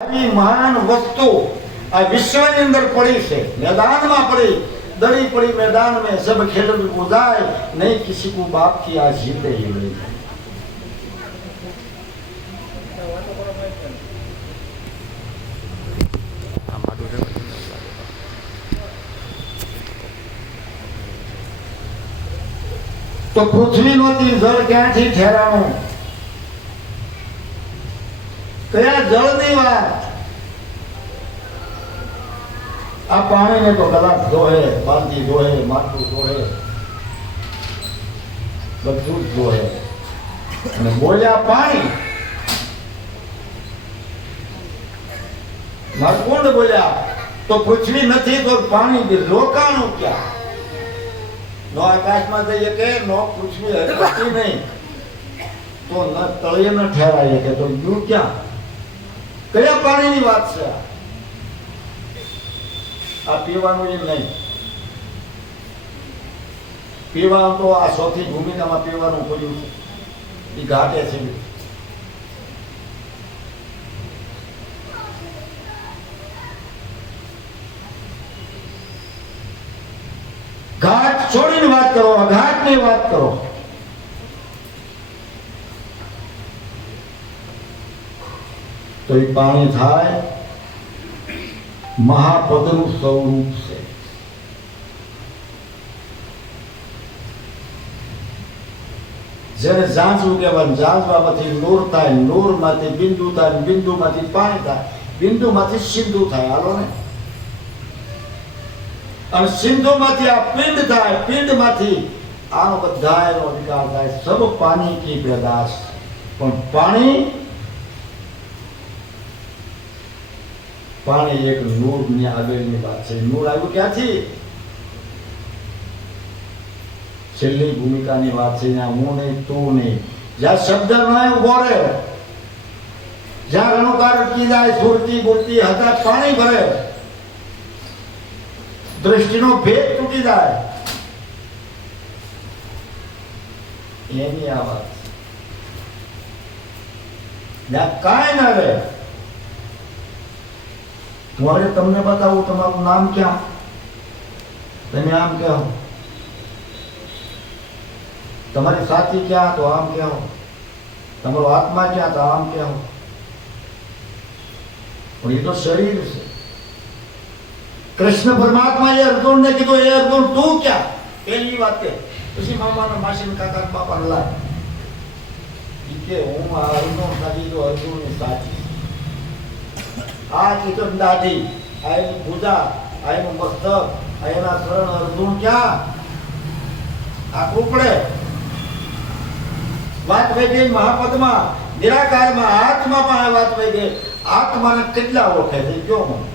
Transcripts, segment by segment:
આવી મહાન વસ્તુ આ વિશ્વની અંદર પડી છે, मैदाનમાં પડી, દડી પડી मैदान में, सब खेल बुझाए नहीं किसी को बाप की आज जीते ही नहीं। તો પૃથ્વી નોતી જળ ક્યાંથી ઠેરાણું, કયા જળની વાત? આ પાણીને તો ગલાસ ધોહે, બાલટી ધોહે, માટલું ધોહે, બધું જ ધોહે, અને બોલ્યા પાણી નરકુંડ બોલ્યા તો પૃથ્વી નથી તો પાણી રોકાણું ક્યાં? નો આકાશમાં જઈએ કે નો પૃથ્વી હરકતી નહીં તો ન તળિયે ન ઠેરાય કે તો યુ ક્યાં? કયા પાણીની વાત છે? આ પીવાનું એ નહીં. પીવાનું તો આ સૌથી ભૂમિકામાં પીવાનું પડ્યું છે, એ ઘાટે છે. ઘાટ છોડીને વાત કરો, અઘાટની વાત કરો. તો એ પાણી થાય મહાપદનું સ્વરૂપ છે. જેને ઝાંઝું કહેવાય, ઝાંઝમાંથી નૂર થાય, નૂરમાંથી બિંદુ થાય, બિંદુમાંથી પાણી થાય, બિંદુમાંથી સિંધુ થાય. હાલો ને. અને સિંધુમાંથી આ પિંડ થાય, પિંડમાંથી આનો બધાનો વિકાસ થાય. સબ પાણી કી પેદાશ. પણ પાણી એક નૂર ની આગળની વાત છે. નૂર આવ્યું ક્યાંથી? છેલ્લી ભૂમિકાની વાત છે. હું નહીં, તું નહીં, જ્યાં શબ્દ ન ઉભો રહે, જ્યાં રણુકાર અટકી જાય, સુરતી બોલતી હતા પાણી ભરે, દ્રષ્ટિનો ભેદ તૂટી જાય, એની આ વાત. જ્યાં કાંઈ ના રહે. મારે તમને બતાવું તમારું નામ ક્યાં, તમે આમ કહો. તમારી સાથી ક્યાં, તો આમ કહો. તમારો આત્મા ક્યાં, તો આમ કહો. પણ એ તો શરીર છે. કૃષ્ણ પરમાત્મા એ અર્જુન ને કીધું, એ અર્જુન તું ક્યાં? પહેલી વાત કે પછી મામા માસી કાકા બાપા લાય કે હું આ અર્જુન નથી, તો અર્જુન ની સાથી. આ ચિકન દાઢી, આ એની પૂજા, આ એનું મસ્તક, આ એના શરણ. અર્જુન ક્યાં? આ કુકડે વાત વહી ગઈ મહાપદમાં, નિરાકારમાં, આત્મા પણ આ વાત વહી ગઈ. આત્માને કેટલા ઓળખે છે કયો મને?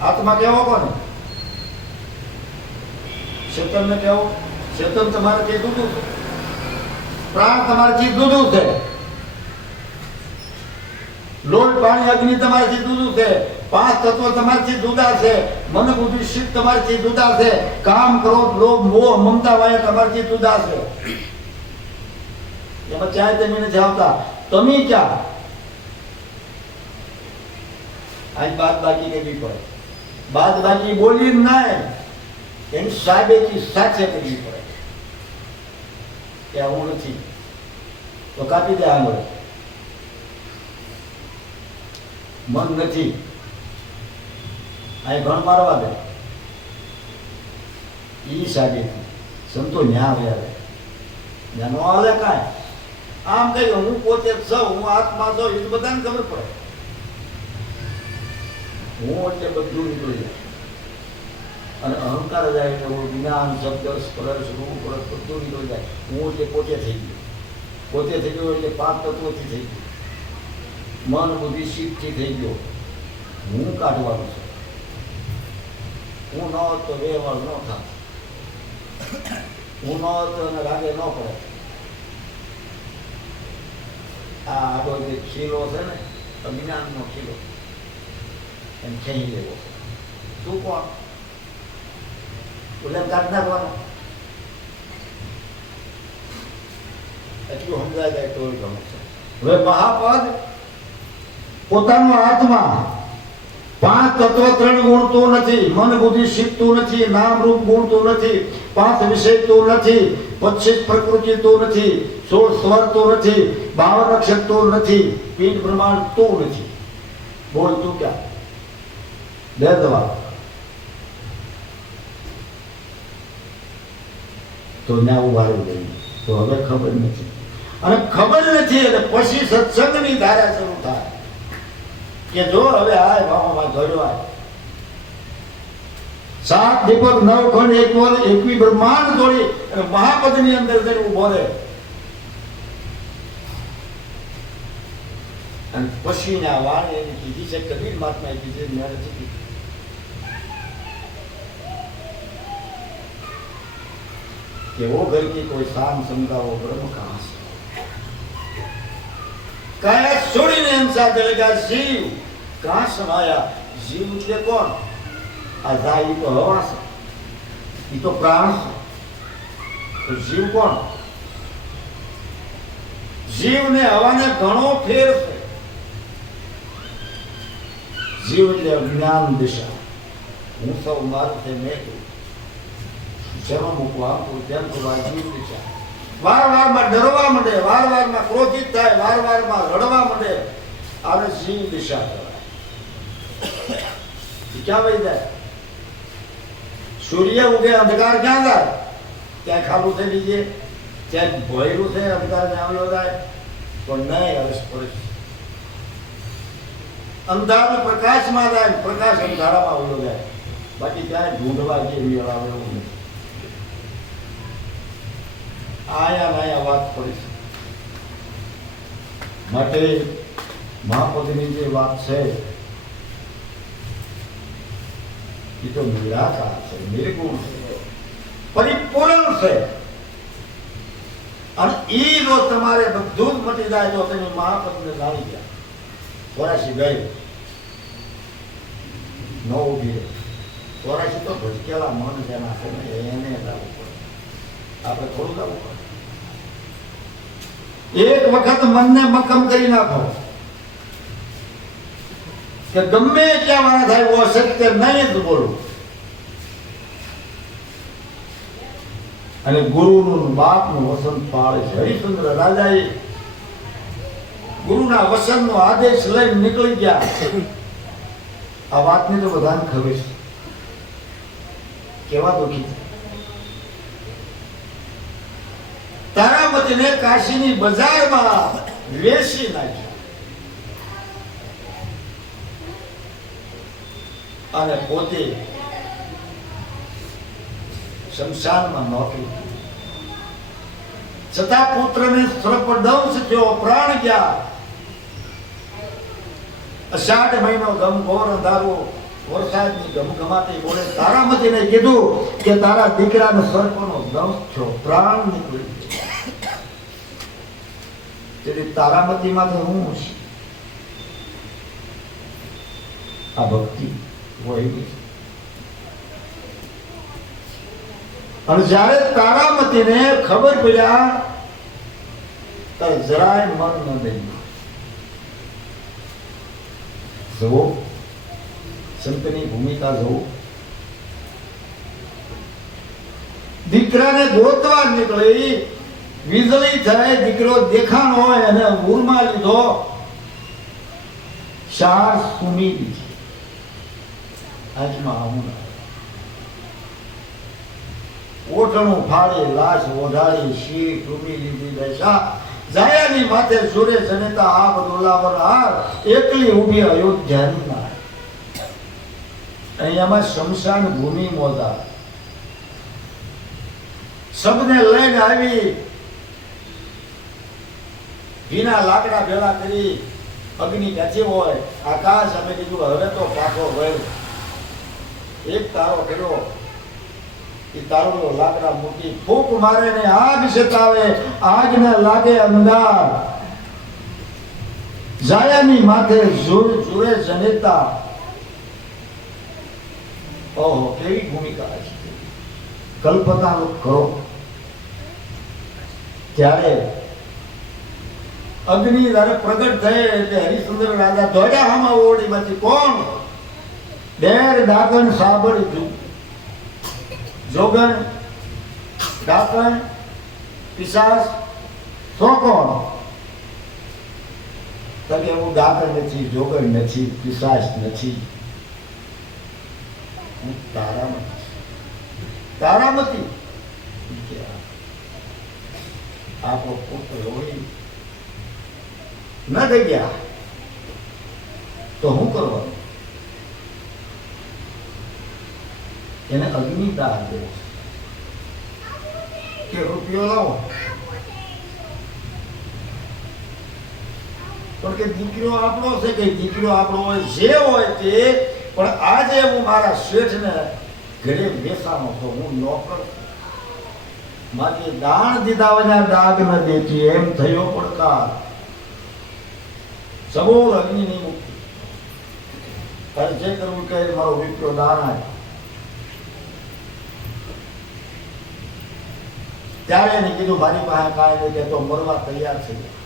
આત્મા કેવો કોને? ચેતન ને કેવો? ચેતન તમારાથી જુદું છે, પ્રાણ તમારાથી જુદું છે, લોટ પાણી અગ્નિ તમારાથી જુદું છે, પાંચ તત્વો તમારાથી જુદા છે, મન બુદ્ધિ ચિત્ત તમારાથી જુદા છે, કામ ક્રોધ લોભ મોહ મમતા વાયા તમારાથી જુદા છે. એમાં ચાય તમે નથી આવતા. તમે ક્યાં? આજ બાદ બાકી કરવી પડે. બાદ બાકી બોલી ના, એની સાબેતી સાથે કરવી પડે કે હું નથી તો કાપી દે આંગળ. મન નથી, અહીં ઘણ મારવા દે. ઈ સાબેતી સંતો ન્યા આવે, ત્યાં નો હાલે કાંઈ. આમ કહી હું પોતે જ છું, હું આત્મા છું, એ તો બધાને ખબર પડે. હું એટલે બધું નીકળી જાય. અને અહંકાર જાય એટલે જ્ઞાન શબ્દ સ્પર્શ રૂપ રસ બધું નીકળી જાય. હું એટલે પોતે થઈ ગયો. પોતે થઈ ગયો એટલે પાંચ તત્વોથી થઈ ગયો, મન બુદ્ધિ ચિત્તથી થઈ ગયો. હું કાઢવાનું છે. હું ન હોત તો વ્યવહાર ન થાય, હું ન હોત તો રાગે ન પડે. આ આડો જે ખીલો છે ને, અજ્ઞાનનો ખીલો, એમ ખેંચી લેવો. તું કોણ? એટલે કાઢ નાખવાનો. એટલું સમજાય જાય તો ગમે છે. હવે મહાપદ પોતાનો આત્મા પાંચ તત્વ ત્રણ ગુણતું નથી, મન બુદ્ધિ શીખતું નથી, નામ રૂપ ગુણતું નથી, પાંચ વિષય તો નથી, 25 પ્રકૃતિ તો નથી, 16 સ્વર તો નથી, 52 અક્ષર તો નથી, પિંડ બ્રહ્માંડ તો નથી. બોલ તું ક્યાં? બે જવાબ. તો ના ઉભા રહી, તો હવે ખબર નથી, અને ખબર નથી એટલે પછી સત્સંગની ધારા શરૂ થાય કે જો હવે આય બાબામાં ધોડવાય. 7 દીપક 9 ખંડ 1 વર 21 બ્રહ્માંડ જોડી અને મહાપદની અંદર જઈને ઉભો રહે. અને પછી ના વાણી એની કીધી છે, કબીર મહાત્માએ કીધી, મેં નથી કીધી. कि वो घर की कोई शान समझा वो ब्रह्म कहां से कहा छोड़ी ने इंसान दिलगा जीव कहां समाया. जीव એટલે કોણ? આ જાય તો હવા છે, એ તો પ્રાણ છે. તો જીવ કોણ? જીવ ને હવાને ઘણો ફેર છે. જીવ એટલે જ્ઞાન દિશા. હું સૌ મારું તે મેં જેમાં મૂકવા તેમ તો જીવ દિશા. વારવારમાં ડરવા માંડે, વારવારમાં ક્રોધિત થાય, વારવારમાં રડવા માંડે, આને જીવ દિશા કહેવાય. ક્યાં વહી જાય? સૂર્ય ઉગે અંધકાર ક્યાં જાય? ત્યાં ખાલું થઈ બીજે, ત્યાં ભોયરું છે અંધકાર આવ્યો જાય તો નહીં. હવે અંધારું પ્રકાશમાં જાય, પ્રકાશ અંધારામાં આવ્યો જાય, બાકી ક્યાંય ઢૂંઢવા કે મેળ આવે એવું નથી. આયા નાયા વાત પડી છે. માટે મહાપદની જે વાત છે એ તો નિરાકાર છે, નિર્ગુણ છે, પરિપૂર્ણ છે. અને એ જો તમારે બધું જ મટી જાય તો તમે મહાપદને જાણી ગયા. 84 ગઈ ન ઉભી. 84 તો ભટકેલા મન જેના છે ને એને લાવવું પડે, આપણે થોડું લાવવું પડે. એક વખત મનને મક્કમ કરી નાખો કે ગમે ક્યાં વાળા થાય वो સત્ય નહીં જ બોલું. અને ગુરુનું બાપનું વસન પાળે છે. હરિશ્ચંદ્ર રાજાએ ગુરુના વસનનો આદેશ લઈને નીકળી ગયા. આ વાતની તો બધાને ખબર છે. કેવા દુઃખી છે. તારામતીને કાશીની બજારમાં વેચી નાખ્યા અને પોતે શમશાનમાં નોકરી. છતાં પુત્રને સર્પદંશ થયો, પ્રાણ ગયા. અષાઢ મહિનો ગમઘોર અંધારો, વરસાદની ગમગમાતી બોલે તારામતીને કીધું કે તારા દીકરાને સર્પનો દંશ થયો, પ્રાણ નીકળી. તેથી તારામતીમાંથી હું છે. આ ભક્તિ હોય. અને જ્યારે તારામતીને ખબર પડ્યા ત્યારે જરાય મન ન દઈ. જુઓ સંતની ભૂમિકા જુઓ. દીકરાને ગોતવા નીકળી, વીજળી થાય, દીકરો દેખાણો હોય અને ઉરમાં લીધો, 4 સુમી દીધી આંખમાં. આવું ઓઠણું ફાડી, લાશ ઓઢાડી, શી ડૂબી લીધી દશા. જાયાની માથે સુરે જનેતા આપ ડોલાવર હાર, એકલી ઊભી અયોધ્યાની માર. અહીંયામાં શમશાન ભૂમિ મોજા. સબને લઈને આવી, ઘીના લાકડા ભેળા કરી, અગ્નિ ગચી હોય, આકાશ અમે કીધું હવે તો પાછો વળ. એક તારો કર્યો, એ તારો લાકડા મૂકી ફૂંક મારે ને આગ સતાવે, આગને લાગે અંધાર. જાયાની માથે જુએ જનેતા. ઓહો, કેવી ભૂમિકા છે. કલ્પના કરો ત્યારે અગ્નિ જ્યારે પ્રગટ થઈ એટલે હરિશ્ચંદ્ર રાજા દોડ્યા આમાં ઓરડીમાંથી. કોણ? ડેર ડાકણ સાબળ જોગણ ડાકણ પિશાચ તો કોણ? તો કે હું ડાકણ નથી, જોગણ નથી, પિશાચ નથી, હું તારામતી. આપણો પુત્ર હોય ન થઈ ગયા તો શું કરવાનું? એને અગ્નિ દાન દે કે રૂપિયો લાવો, પણ કે દીકરો આપણો છે, કે દીકરો આપણો હોય, જે હોય તે. પણ આજે હું મારા શેઠને ઘરે બેસાનો તો હું નોકર, મારી દાણ દીધા વગર દાગ ન દેતી, એમ થયો પડકાર. સબોર અગ્નિની મુક્તિ. તારે જે કરવું કહે મારો વિપ્રો દાન આય. ત્યારે એને કીધું મારી પાસે કાંઈ નહીં, તો મરવા તૈયાર થઈ ગયા.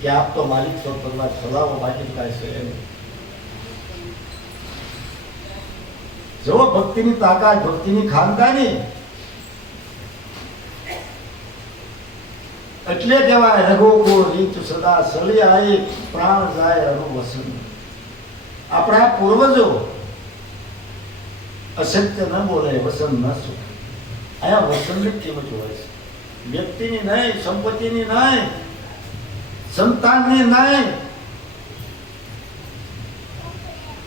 કે આપ તો માલિક છો, કરવા સલાવો, બાકી કાંઈ છે એમ. જો ભક્તિની તાકાત, ભક્તિની ખાનદાની. એટલે કહેવાય રઘો કો રીત સદા સલી આઈ, પ્રાણ જાય અરુ વસન. આપણા પૂર્વજો અસત્ય ન બોલે, વસન ન શું. અહીંયા વસનની કિંમત હોય છે, વ્યક્તિની નહીં, સંપત્તિની નહીં, સંતાનની નહીં.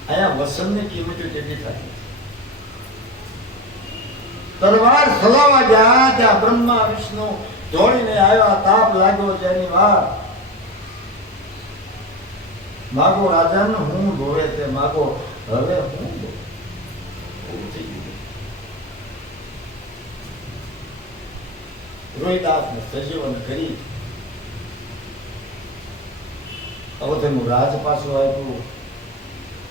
અહીંયા વસનની કિંમત કેટલી થાય. તલવાર સલાવા ગયા ત્યાં બ્રહ્મા વિષ્ણુ દોડીને આવ્યા. તાપ લાગ્યો જેની વાત. માગો રાજન હું ધોવે તે માગો, હવે હું રોહિદાસને સજીવન કરી અવધનું રાજ પાછું આપ્યું.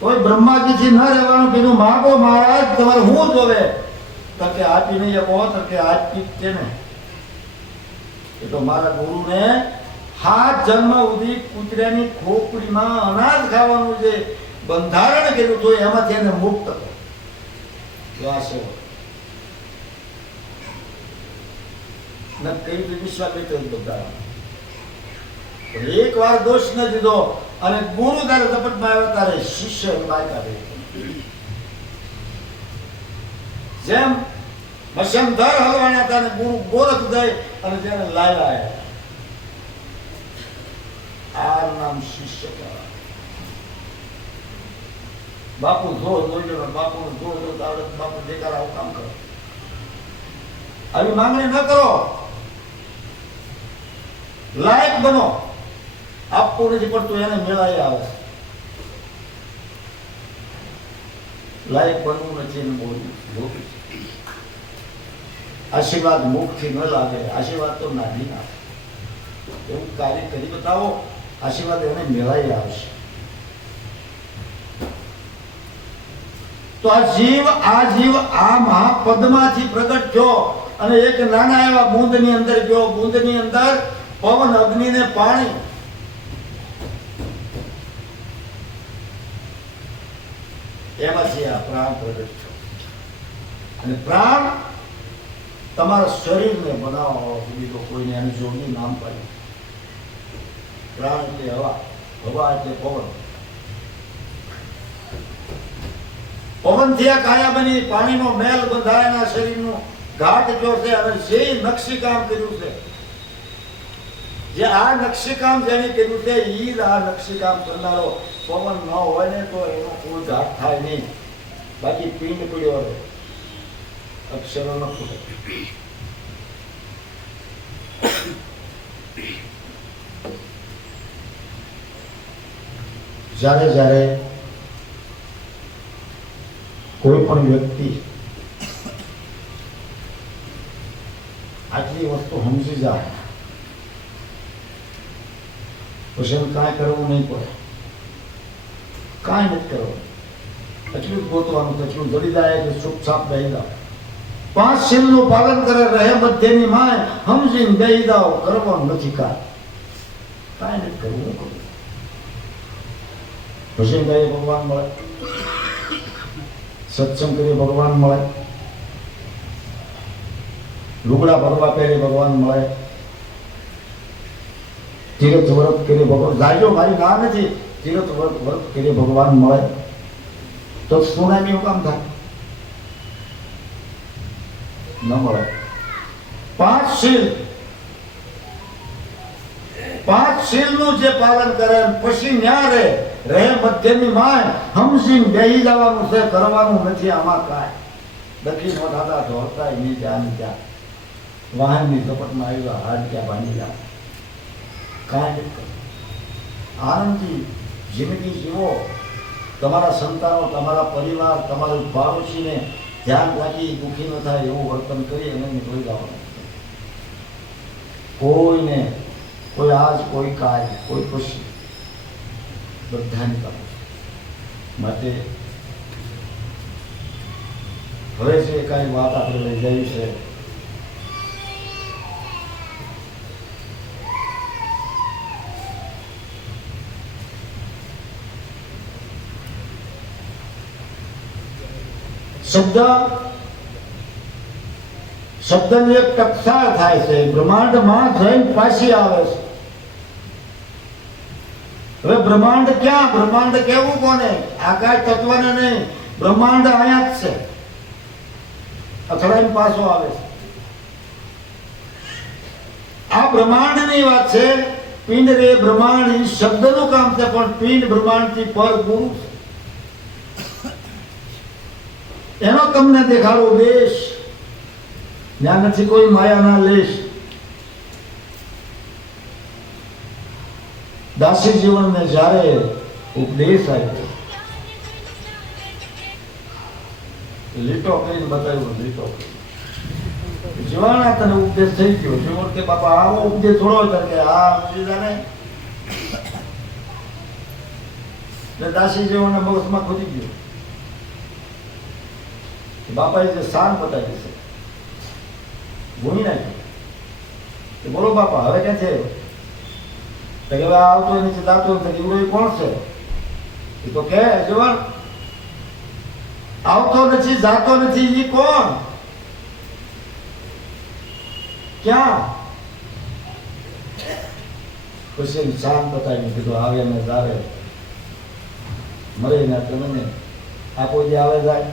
કોઈ બ્રહ્માજીથી ન રહેવાનું કીધું. માગો મહારાજ, તમારે હું જોવે? તો કે આપી નહીં શકો, તો કે આપી છે ને. એ તો મારા ગુરુને 7 જન્મ સુધી કૂતરાની ખોપડીમાં અનાજ ખાવાનું જે બંધારણ કર્યું હતું, એમાંથી એને મુક્ત એક વાર દોષ ન દીધો. અને ગુરુ તારે તપટમાં આવ્યા ત્યારે શિષ્ય બાયકા દે. જેમ મસમધર હલવાના હતા ને ગુરુ ગોરખ દઈ અને તેને લાવ્યા. આ નામ શિષ્ય કહેવાય. બાપુ જોઈ બાપુ આવડે, બાપુ દેખાડ આવું કામ કરો. આવી માંગણી ન કરો. લાયક બનો. આપવું નથી પડતું એને મેળાઈ આવે. લાયક બનવું નથી એને બોલવું. આશીર્વાદ મુખથી ન લાગે, આશીર્વાદ તો નાની આવે. એવું કાર્ય કરી બતાવો, આશીર્વાદ એને મેળાઈ આવશે. તો આ જીવ આ મહાપદમાંથી પ્રગટ થયો અને એક નાના એવા બૂંદની અંદર ગયો. બૂંદની અંદર પવન, અગ્નિ ને પાણી. એમાંથી આ પ્રાણ પ્રગટ થયો. અને પ્રાણ તમારા શરીરને બનાવવા બીજો કોઈને એનું જોડની નામ પાડ્યું. પ્રાણ એટલે હવા, હવા એટલે પવન. પવનથી આ કાયા બની, પાણીનો મેલ બંધાયાના શરીરનું ઘાટ જો છે. અને જે નકશીકામ કર્યું છે, જે આ નકશીકામ જેને કર્યું છે, એ જ આ નકશીકામ કરનારો. પવન ન હોય ને તો એનો કોઈ ઘાટ થાય નહીં. બાકી પિંડ પડ્યો રહે, અક્ષરો ન ફૂટે. જ્યારે જ્યારે કોઈ પણ વ્યક્તિ આટલી વસ્તુ સમજી જાય પછી કાંઈ કરવું નહીં પડે. કાંઈ નથી કરવું. એટલું જ ગોતવાનું, એટલું જડી જાય કે ચૂપચાપ બેસી જાવ. પાંચ શીલનું પાલન કરે રહે મધ્યની માય સમજીને બેહી જાઓ કરવાનું નથી કાંઈ નથી કરવું હું કરું ભજન ગાઈએ ભગવાન મળે સત્સંગ કરીએ ભગવાન મળે લુગડા ભરવા પહેરે ભગવાન મળે તીર્થ વ્રત કરીએ ભગવાન જાજો મારી ના નથી તીર્થ વ્રત કરીએ ભગવાન મળે તો સુનામી શું કામ થાય ન મળે પાંચ શીલનું જે પાલન કરે પછી ન્યા રહે મધ્યની માય હમસીન બેહી જવાનું છે કરવાનું નથી આમાં કાંઈ દક્ષિણ નો દાદા ઢોળતા નહીં જ્યાં ત્યાં વાહનની ઝપટમાં આવ્યા હાડ ક્યાં ભાંગી ગયા કાંઈ આનંદથી જિંદગી જીવો તમારા સંતાનો તમારા પરિવાર તમારા પાડોશીને ધ્યાન રાખી દુઃખી ન થાય એવું વર્તન કરી અને નીકળી જવાનું કોઈને કોઈ આજ કોઈ કાલ કોઈ ખુશી બધાની કામ માટે હવે છે કાંઈ વાત આપણે લઈ જઈ છે શબ્દની એક ટકસાર થાય છે બ્રહ્માંડમાં જઈને પાછી આવે છે હવે બ્રહ્માંડ ક્યાં બ્રહ્માંડ કેવું કોને આકાશ તત્વને નહીં બ્રહ્માંડ અહીંયા જ છે અથડાઈને પાછો આવે છે આ બ્રહ્માંડની વાત છે પિંડ રે બ્રહ્માંડ શબ્દનું કામ છે પણ પિંડ બ્રહ્માંડથી પર ગુરુ છે એનો તમને દેખાડો દેશ ત્યાં નથી કોઈ માયાના લેશ દાસી જીવનને જ્યારે ઉપદેશ આપ્યો લીટો કરીને બતાવ્યો લીટો જીવાના તને ઉપદેશ થઈ ગયો જીવન કે બાપા આવો ઉપદેશ થોડો કે આ જાણે દાસી જીવનને મગજમાં ખોદી ગયો બાપાએ જે શાન બતાવી છે ભૂમી નાખી બોલો બાપા હવે ક્યાં છે તો કે આવતો નીચે જાતો નથી એવડો કોણ છે એ તો કે જવાન આવતો નથી જાતો નથી એ કોણ ક્યાં પછી શાન બતાવી કીધું આવે ને જાવે મરે ને તમને આ કોઈ જે આવે જાય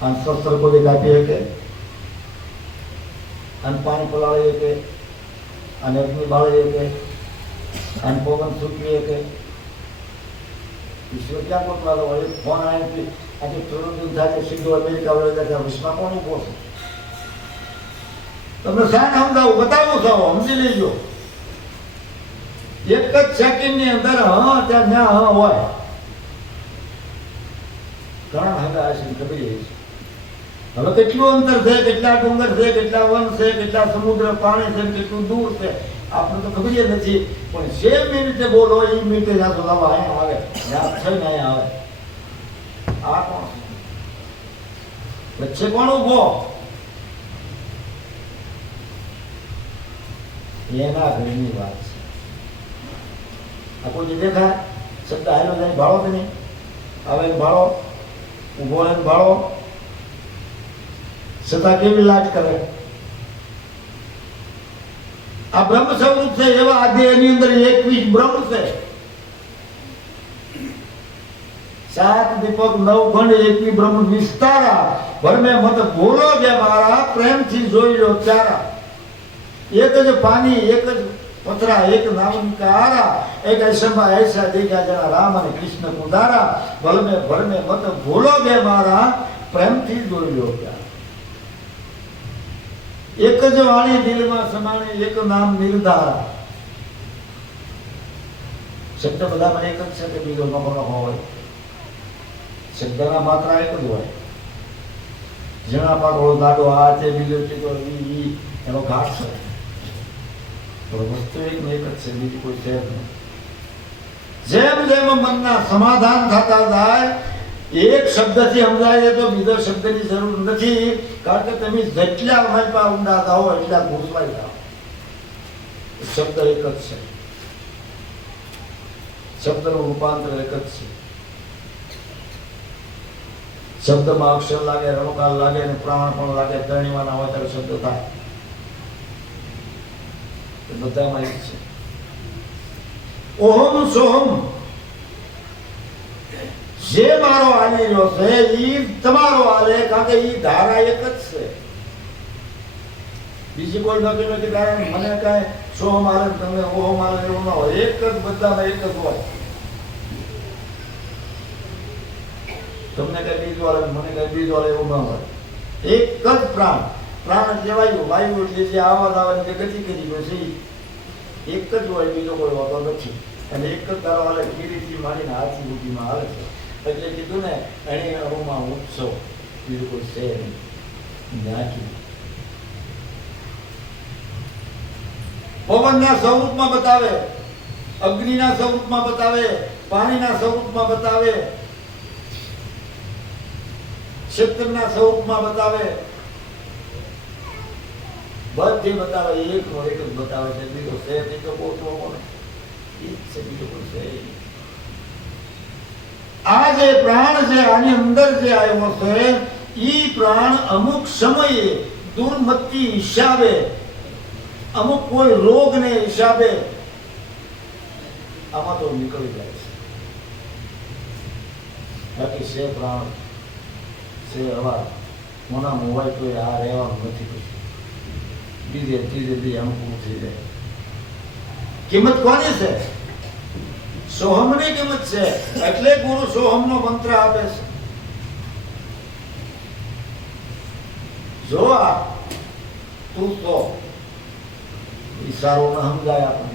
અને શસ્ત્ર કોઈ કાપી શકે અને પાણી પલાળી શકે અને અગ્નિ બાળી શકે અને પવન સૂકવી શકે ઈશ્વર ક્યાં મોકલાલો હોય ફોન આવી આજે થોડું દિન થાય સીધો અમેરિકા વળે જાય વિશ્વમાં કોણ ઉભો છે તમને શાન સમજાવું બતાવું છો સમજી લેજો એક જ સેકન્ડ ની અંદર હા ત્યાં ત્યાં હા હોય ઘણા હગા હશે ખબર છે હવે કેટલું અંતર છે કેટલા ડુંગર છે કેટલા વન છે કેટલા સમુદ્ર પાણી છે કેટલું દૂર છે આપણે તો ખબર જ નથી પણ જે મિનિટે બોલો એ મિનિટે જાતો નવા અહીંયા આવે ત્યાં થઈને અહીંયા આવે આ કોણ વચ્ચે કોણ ઉભો એના ઘરની વાત છે આ કોઈ દેખાય શબ્દ હાલો જાય ભાળો કે નહીં આવે ભાળો ઉભો રહે ભાળો છતાં કેવી લાજ કરે આ બ્રહ્મ સ્વરૂપ છે એવા આ દેહની અંદર 21 બ્રહ્મ છે 7 દીપક 9 ખંડ 21 બ્રહ્મ વિસ્તારા ભરમે મત ભૂલો જે મારા પ્રેમથી જોઈ લો ચારા એક જ પાણી એક જ પથરા એક નામકારા એક ऐसा ऐसा देखा जरा राम અને કૃષ્ણ કુદારા ભરમે મત ભૂલો જે મારા પ્રેમથી જોઈ લો ચારા એક જ વાણી દિલમાં સમાણી એક નામ નિર્ધારા શબ્દ બધામાં એક જ છે કે બીજો નંબર હોય શબ્દના માત્રા એક જ હોય જેના પાકડો દાડો આ છે બીજો ચીતો એનો ઘાટ છે પણ વસ્તુ એક ને એક જ છે બીજી કોઈ છે નહીં જેમ જેમ મનના સમાધાન થતા જાય એક શબ્દથી સમજાય તો બીજો શબ્દની જરૂર નથી, કારણ કે તમે જેટલા માલપા ઊંડા જાઓ એટલા ઘૂંસવાઈ જાઓ. શબ્દ એક જ છે, શબ્દનું રૂપાંતર એક જ છે. શબ્દમાં અક્ષર લાગે, રણકાળ લાગે અને પ્રાણ પણ લાગે, ત્રણેયમાં હોય ત્યારે શબ્દ થાય. બધામાં એક છે. ઓહમ સોહમ જે મારો હાલી રહ્યો છે એ તમારો હાલે, કારણ કે એ ધારા એક જ છે. બીજી કોઈ નવી ધારા મને કાંઈ સોહમ હાલે તમે ઓહમ હાલે એવું ના હોય. એક જ બધામાં એક જ હોય. તમને કઈ બીજું હાલે મને કઈ બીજું હાલે એવું ના હોય. એક જ પ્રાણ. પ્રાણ કહેવાયું વાયુ એટલે જે આવાજ આવે જે ગતિ કરી ગયો છે એક જ હોય, બીજો કોઈ હોતો નથી. અને એક જ ધારો હાલે, કીડીથી માંડીને હાથી સુધીમાં હાલે છે. એટલે કીધું ને એને અણુમાં ઉત્સવ, બીજું કોઈ છે નહીં. પવનના સ્વરૂપમાં બતાવે, અગ્નિના સ્વરૂપમાં બતાવે, પાણીના સ્વરૂપમાં બતાવે, ક્ષેત્રના સ્વરૂપમાં બતાવે, બધે બતાવે. એક નો એક જ બતાવે છે, બીજો છે નહીં તો બહુ તો એ જ છે, બીજો કોઈ છે નહીં. આ જે પ્રાણ છે આની અંદર જે આવ્યો છે ઈ પ્રાણ અમુક સમયે દુર્મતિ હિસાબે, અમુક કોઈ રોગને હિસાબે આમાં તો નીકળી જાય છે. બાકી છે પ્રાણ છે હવા મોનામાં હોય તો આ રહેવાનું નથી. પછી બીજે ત્રીજે બી અનુકૂળ થઈ જાય. કિંમત કોની છે? સોહમની કિંમત છે. એટલે ગુરુ સોહમનો મંત્ર આપે છે. જો આ તું તો ઈશારો ન સમજાય આપણે.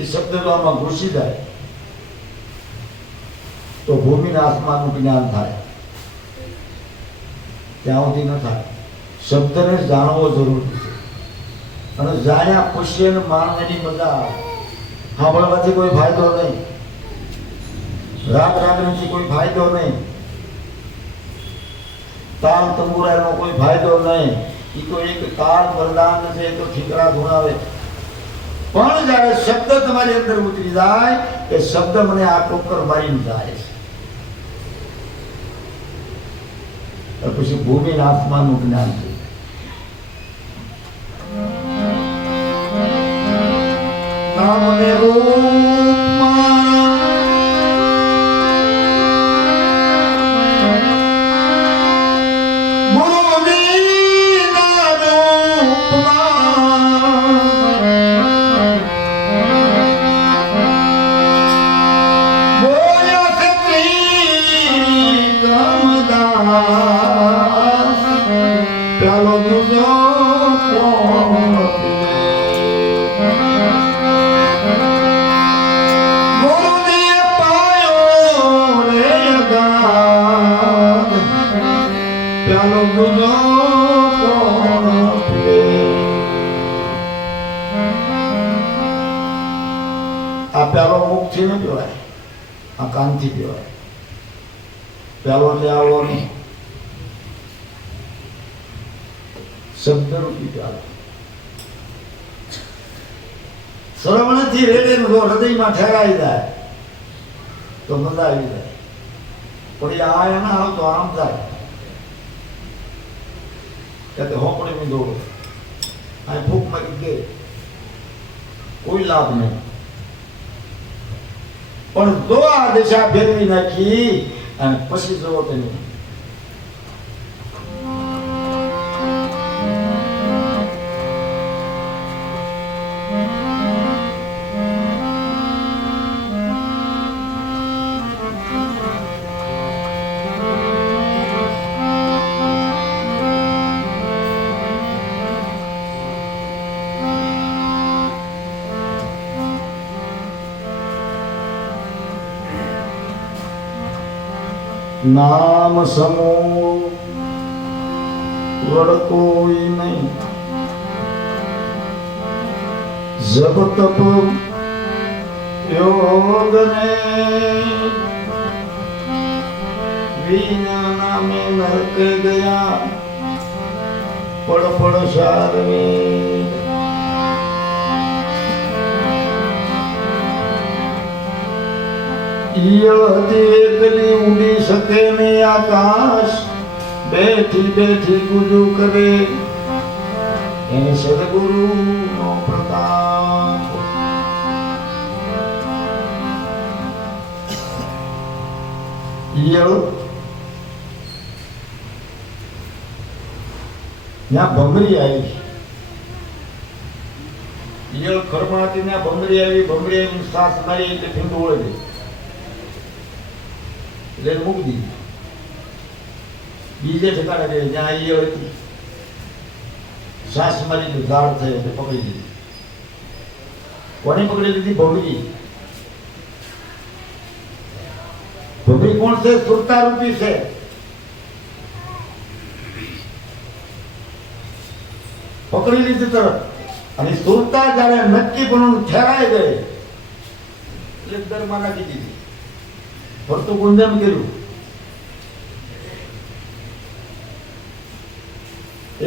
એ શબ્દ તો આમાં ઘૂસી જાય તો ભૂમિને આસમાનનું જ્ઞાન થાય, ત્યાં સુધી ન થાય. શબ્દને જાણવો જરૂરી છે, અને જાણ્યા પછી એને માનવાની મજા આવે. સાંભળવાથી કોઈ ફાયદો નહીં, રાગ રાગણીથી કોઈ ફાયદો નહીં, તાલ તંબુરાનો કોઈ ફાયદો નહીં. એ તો એક તાલ વરદાન છે, એ તો ઠીકરા ધુણાવે. પણ જ્યારે શબ્દ તમારી અંદર ઉતરી જાય, એ શબ્દ મને આ ટોકર મારીને જાય છે, પછી ભૂમિ આસમાનનું જ્ઞાન છે. નામને આ પ્યાલો મુખથી ન પીવાય, આ કાનથી પીવાય. પ્યાલો એટલે આવડો નહીં, શબ્દરૂપી પ્યાલો. શ્રવણથી રેડે જો હૃદયમાં ઠેરાઈ જાય તો મજા આવી જાય. પણ એ આ એના આવતો આમ થાય કે હોપડી દોડો, આ ભૂખ મારી ગઈ, કોઈ લાભ નહીં. પણ જો આ દિશા ફેરવી નાખી અને પછી જોવો તેને નામ સમૂહ વળકોઈ નહીં, જપ તપ યોગ ને વિના નામે નરકે ગયા પડ પડ સારવે. એકલી ઉડી શકે ને આકાશ, બેઠી બેઠી ગુજુ કરે એને સદગુરુ નો પ્રતાપ. ત્યાં ભમરી આવી, ઈયળ ખરમાં હતી, ત્યાં ભમરી આવી. ભમરી આવી શ્વાસ મારી એટલે ભીંડું ઓળે એટલે મૂકી દીધી. બીજે ઠેકાણે ગઈ જ્યાં ઈયળ હતી, શ્વાસ મારી ઝાડ થઈ એટલે પકડી લીધી. કોને પકડી લીધી? ભમરી. ભમરી કોણ છે? સુરતા રૂપી છે. પકડી લીધી તરફ. અને સુરતા જયારે નક્કી પણ ઠેરાઈ ગઈ એટલે દરમાં નાખી દીધી, ફરતું ગુંજન કર્યું.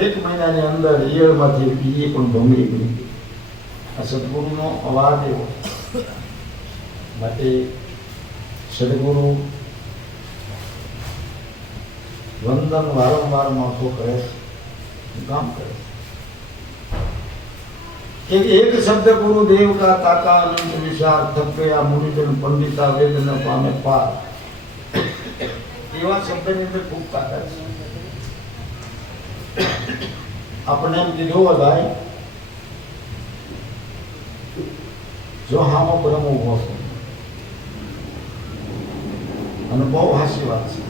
એક મહિનાની અંદર ઈયળમાંથી બીજી પણ ભમરી બની ગઈ. આ સદગુરુનો અવાજ એવો માટે સદગુરુ વંદન વારંવાર માથો કરે છે, કામ કરે છે કે એક શબ્દ ગુરુ દેવ કા તાકા અનંત વિશાળ થક ગયા મુનિજન પંડિતા વેદ ન પામે પાર. એવા શબ્દની અંદર ખૂબ તાકાત છે. આપણે એમ કીધું ભાઈ, જો હામો બ્રહ્મ ઉભો છે અને બહુ હાસી વાત છે,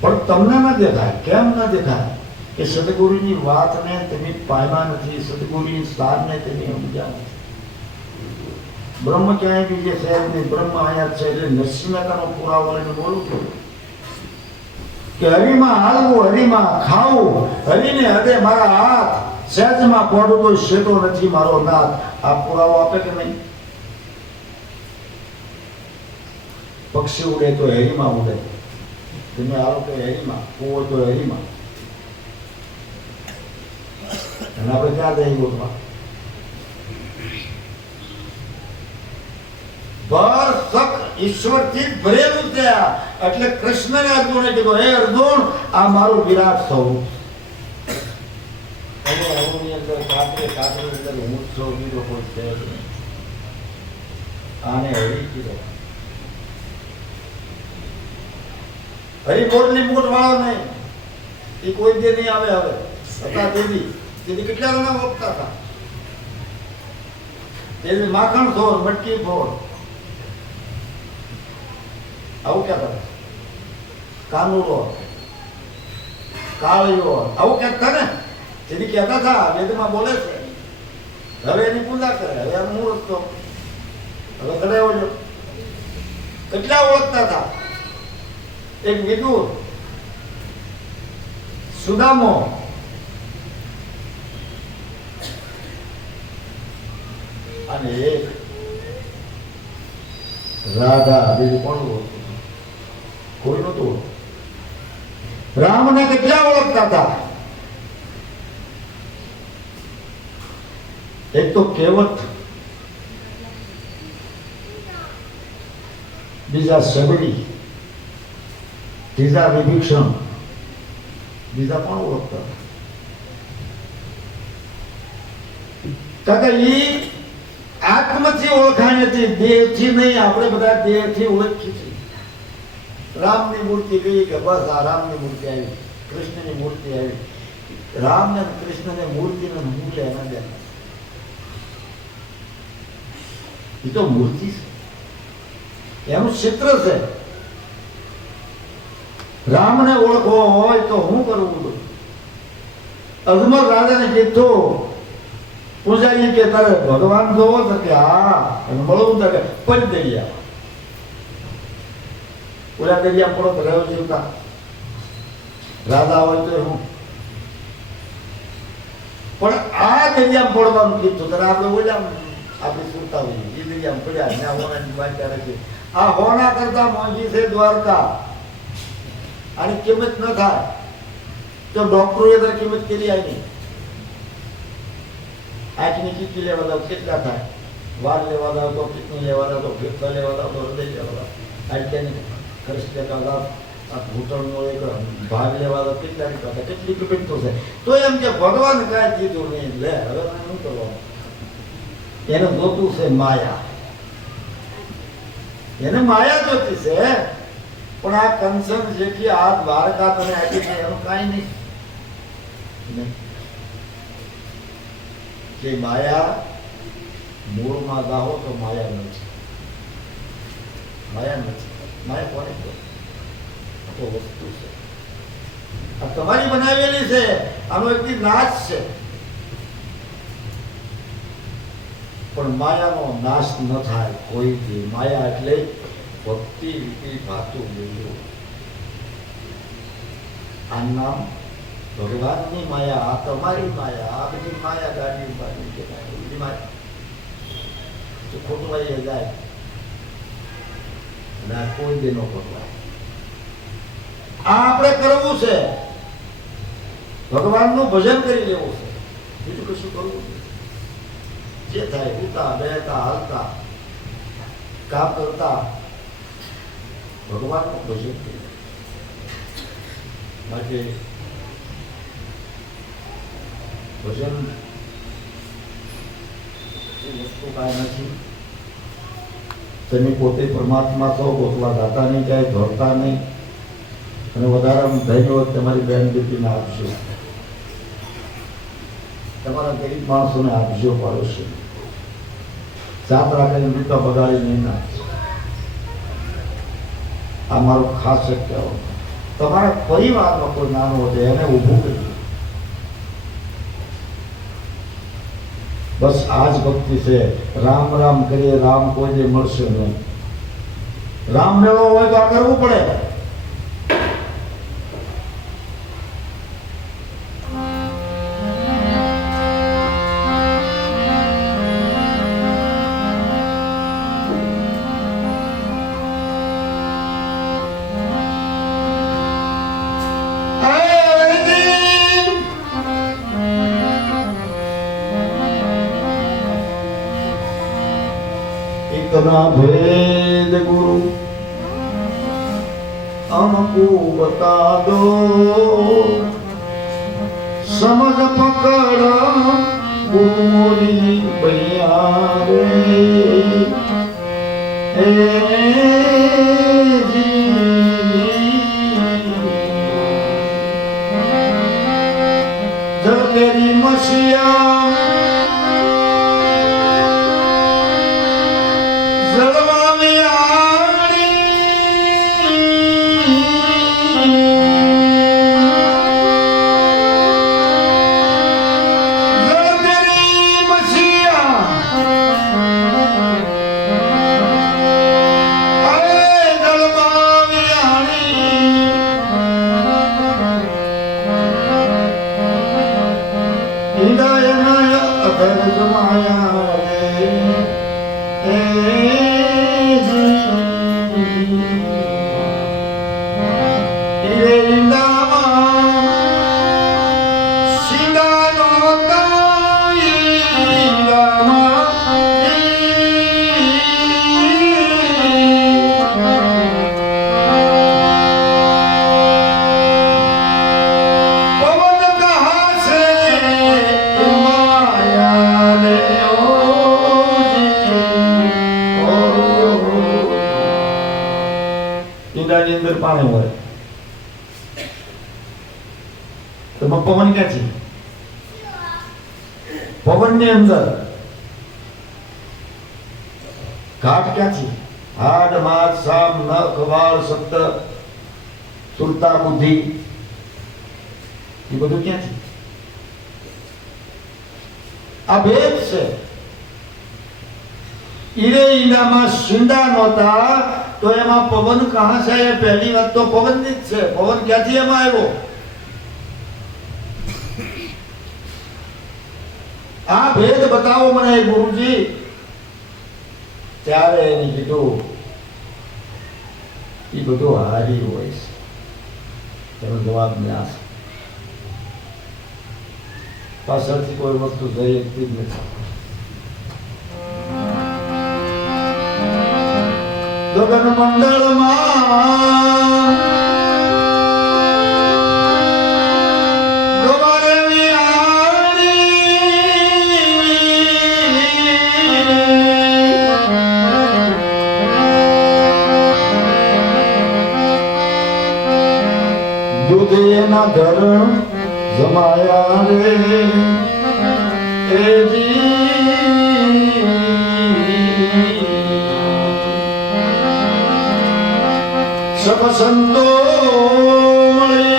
પણ તમને ન દેખાય. કેમ ન દેખાય? કે સદગુરુની વાતને તમે પામ્યા નથી, સદગુરુની સારને તમે સમજ્યા નથી. બ્રહ્મ ક્યાંય બીજે શહેર નહીં, બ્રહ્મ અહીંયા છે. એટલે નરસિંહ મહેતાનો પુરાવો લઈને બોલું છું કે હરિમાં હાલવું, હરિમાં ખાવું, હરિને હૃદય મારા હાથ, સહેજમાં પડું તો શેટો નથી મારો નાથ. આ પુરાવો આપે કે નહીં? પક્ષી ઉડે તો હરિમાં ઉડે, તમે આવો કે હરિમાં, કૂવો તો હરિમાં, અને આપણે ક્યાં દઈ ગોતવા? ભર સક ઈશ્વરથી ભરેલું છે. એટલે કૃષ્ણને અર્જુને કીધું, હે અર્જુન, આ મારું વિરાટ સ્વરૂપ. અને અવની અંદર કાતરી અંદર હું સૌ બીજો કોઈ છે નહીં. આને હરી કીધો. હરિબોલની મૂઠ વાળો નહીં, એ કોઈ દે નહીં આવે. હવે હતા તેથી કેટલા જણા વખતા હતા. તેથી માખણ ફોડ, મટકી ફોડ, આવું ક્યાં કરે? કાનુડો, કાળીઓ, આવું ક્યાંક કરે. જેની કહેતા હતા, વેદમાં બોલે છે. હવે એની પૂજા કરે, હવે આ મુહૂર્ત તો હવે કરાયો જો. કેટલા ઓળખતા હતા. એક વિદુર, સુદામો, અને એક રાધા. બીજું કોણ ઓળખતું? કોઈ નતું. રામને કેટલા ઓળખતા હતા. એક તો કેવટ, બીજા સબરી, ત્રીજા વિભીષણ, બીજા કોણ ઓળખતા? કાકા ઈ આત્મથી ઓળખાણ હતી, દેહથી નહીં. આપણે બધા દેહથી ઓળખીએ છીએ. રામની મૂર્તિ કહીએ કે બસ આ રામની મૂર્તિ આવી, કૃષ્ણની મૂર્તિ આવી. રામ ને કૃષ્ણ ને મૂર્તિને મૂલ્ય એના દે. એ તો મૂર્તિ છે, એનું ચિત્ર છે. રામને ઓળખવો હોય તો હું કરવું? અજમલ રાજાને કીધું, પૂજારી કે તારે ભગવાન જોવો તો કે હા, અને મળવું તો કે પંચ દરિયા. ઓલા દરિયા પડો તો રહ્યો જીવતા રાધા હોય તો હું. પણ આ દરિયા પડવાનું કીધું ત્યારે આપણે ઓલા આપણે સુરતા હોઈએ, એ દરિયા પડ્યા ત્યાં હોનાની વાત કરે છે. આ હોના કરતા મોંઘી છે દ્વારકા. આની કિંમત ન થાય તો ડોક્ટરોએ તારી કિંમત કેટલી આવી? આંખની કીકી લેવા દાવ કેટલા થાય? વાર લેવા દાવ તો કિડની લેવા દાવ તો ફેફસા લેવા દાવ તો હૃદય લેવા દાવ. આટલાની ખર્ચ લેતા દાવ આ ઘૂંટણનો એક ભાગ લેવા દાવ કેટલાની કરતા કેટલી કિંમત છે. તો એમ કે ભગવાન કાંઈ કીધું નહીં, લે હવે શું કરવાનું? એને જોતું છે માયા, એને માયા જોતી છે. પણ આ કંસન જેથી આ દ્વારકા તને આપી છે એનું કાંઈ નહીં. કે માયા મૂળમાં ગાહો તો માયા નથી. માયા નથી. માયા કોને કહે? તો વસ્તુ છે, આ તમારી બનાવેલી છે. આનો એક નાશ છે. પણ માયાનો નાશ ન થાય કોઈથી. માયા એટલે ભક્તિ રીતે ભાતું બોલ્યું. આ નામ ભગવાનની માયા, આ તમારી માયા. આ બધી માયા ગાડી ઉપાડી કે બધી માયા તો ખોટવાઈ જાય. અને આ કોઈ દે ન ખોટવાય. આ આપણે કરવું છે, ભગવાનનું ભજન કરી લેવું છે, બીજું કશું કરવું નહીં. જે થાય ઉતા બેતા હાલતા કામ કરતા ભગવાનનું ભજન કરી. માટે ભજન એ વસ્તુ કાંઈ નથી. તમે પોતે પરમાત્મા છો, ગોતવા દાતા નહીં, જાય ધોરતા નહીં. અને વધારાનું ધન્યવાદ તમારી બેન દીકરીને આપજો, તમારા ગરીબ માણસોને આપજો. પડોશી સાત રાખીને રૂપિયા બગાડી નહીં ના. આ મારો ખાસ કહેવો. તમારા પરિવારમાં કોઈ નાનો હતો એને ઊભું કર્યું, બસ આ જ ભક્તિ છે. રામ રામ કરીએ, રામ કોઈ દે મળશે નહીં. રામ મેળવો હોય તો આ કરવું પડે. इतना भेद गुरु हमको बता दो, समझ पकड़ गुरुरी भैया रे जब तेरी मसीहा जलवा में आनी जल तेरी मसीहा अरे जलवा में आनी हृदय नय अधर जमाया अंदर पानी हो तो पवन क्या थी पवन ने अंदर घाट क्या थी हाड मात साम नख वाल सप्त सुरता बुद्धि ये બધું क्या थी अभेद से ईरे ईनामा शिंदा नोता तो एमा पवन कहां से आया? पहली बात तो पवन नीच से पवन क्या थी एमा आयो? आ भेद बताओ मने गुरुजी त्यारे एनी कीधुं ई बधुं हारी होय छे. तेनो जवाब न आसे पाछळथी कोई वस्तु जई શકતી જ નથી. गगन मंडल दोबारे में आनी दूधे ना धरण जमाया रे जी सब संतो मळे